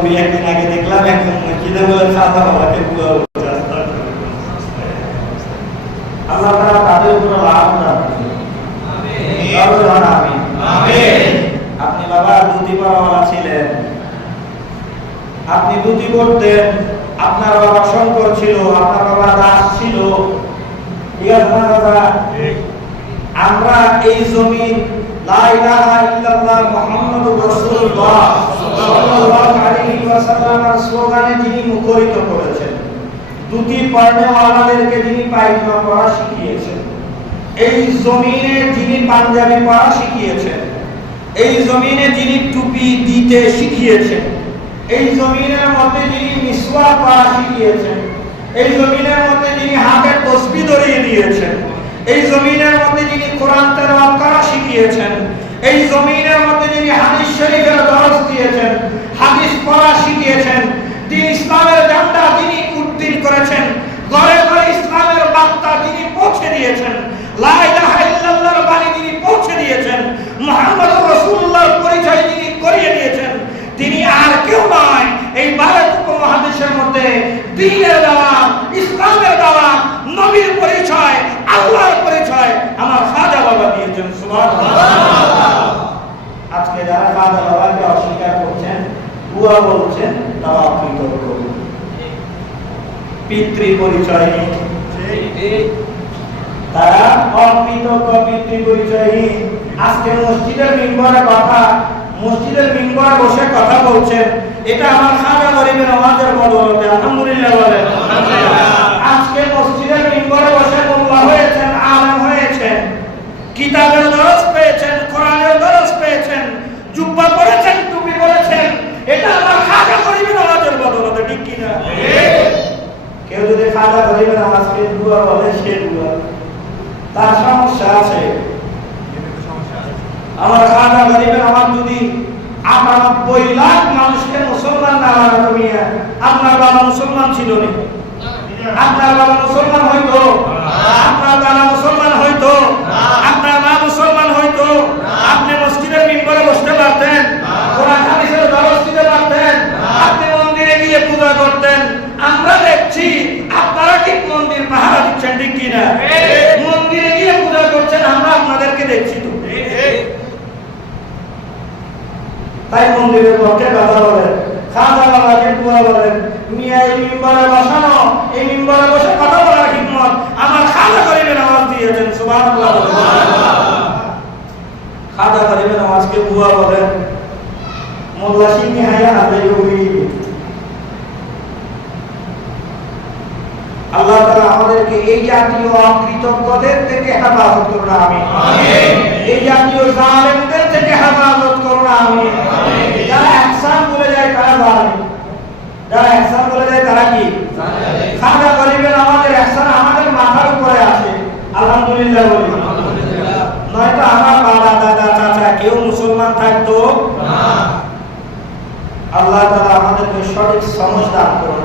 দুই একদিন আগে দেখলাম একজন মসজিদে বলে খাজা বাবাকে পুরো আল্লাহ তাআলা তাদের উপর লাভ দান আপনি বাবা দুটি পরাওয়ালা ছিলেন। আপনি দুটি পড়তেন আপনার বাবা শঙ্কর ছিল আপনার বাবা দাস ছিল। ঠিক আছে না দাদা আমরা এই জমিন এই জমিনে যিনি পাঞ্জাবি শিখিয়েছেন। এই টুপি দিতে শিখিয়েছেন। এই জমিনের মধ্যে যিনি মিসওয়াক পরা শিখিয়েছেন। এই জমিনের মধ্যে যিনি হাতে তসবি ধরিয়ে দিয়েছেন। এই জমিনের মধ্যে যিনি কোরআন তেলাওয়াত করা শিখিয়েছেন, এই জমিনের মধ্যে যিনি হাদিস শরীফের দরস দিয়েছেন, হাদিস পড়া শিখিয়েছেন তিনি ইসলামের ঝান্ডা যিনি উদ্দিন করেছেন, ঘরে ঘরে ইসলামের বার্তা যিনি পৌঁছে দিয়েছেন, লা ইলাহা ইল্লাল্লাহর বাণী যিনি পৌঁছে দিয়েছেন মুহাম্মদুর রাসূলুল্লাহর পরিচয় যিনি করিয়ে দিয়েছেন। তিনি আর কেউ নয়, এই ভারত উপমহাদেশের মধ্যে দ্বীনের দাওয়াত ইসলামের দাওয়াত নবীর পরিচয় আল্লাহর পরিচয় আমার খাজা বাবা দিয়েছেন আজকে যারা বাবাকে অস্বীকার করছেন বুয়া বলছেন তারা কৃতজ্ঞ। পিতৃ পরিচয়হীন তারা অকৃতজ্ঞ পিতৃ আজকে মসজিদের মিম্বরে কথা, মসজিদের মিম্বরে বসে কথা বলছেন। এটা আমার খাজা গরিবের আমাদের বদলতে আলহামদুলিল্লাহ বলেন আজকে মসজিদের মিম্বরে বসে মোল্লা হয়েছেন আলেম হয়েছেন কিতাবের দরস পেয়েছেন, কোরআনের দরস পেয়েছেন, জুব্বা পড়েছেন, টুপি পড়েছেন, এটা আমার খাজা গরিবের আমাদের বদলতে, ঠিক কিনা? কেউ যদি খাজা গরিবের নামাজকে দুয়া বলে, সে দুয়া। তার সমস্যা আছে। আমার খাজা গরিবের আমার যদি আটানব্বই লাখ মানুষকে মুসলমান না মিয়া আপনার বাবা মুসলমান ছিল না? আপনার বাবা মুসলমান হইতো? আপনার দাদা মুসলমান হইতো আপনার মা মুসলমান হইতো আপনি মসজিদের মিম্বরে বসতে পারতেন কোরআন হাদিসের দরস দিতে পারতেন আপনি মন্দিরে গিয়ে পূজা করতেন আমরা দেখছি আপনারা ঠিক মন্দির পাহারা দিচ্ছেন ঠিক কিনা মন্দিরে গিয়ে পূজা করছেন আমরা আপনাদেরকে দেখছি তো তাই মন্দিরের পক্ষে কথা বলেন। খাজা বলেন মিয়া এই মিম্বরে বসানো এই মিম্বরে বসে কথা বলার হিম্মত আমার খাজা গরিবের আওয়াজ দিয়েছেন। খাজা গরিবের আওয়াজকে বলেন? মোল্লা সিংহে হায়া হাতে আল্লাহ আমাদেরকে এই জাতীয় অকৃতজ্ঞদের থেকে হেফাজত করুন আমিন। এই জাতীয় জালেমদের থেকে হেফাজত করুন আমিন যারা একসান বলে যায় তারা জালেম যারা একসান বলে যায় তারা কি খাজা গরিবের আমাদের একসান আমাদের মাথার উপরে আছে। আলহামদুলিল্লাহ বলি। নয়তো আমার বাবা দাদা চাচা কেউ মুসলমান থাকতো? আল্লাহ তালা আমাদেরকে সঠিক সমঝ দান করুন।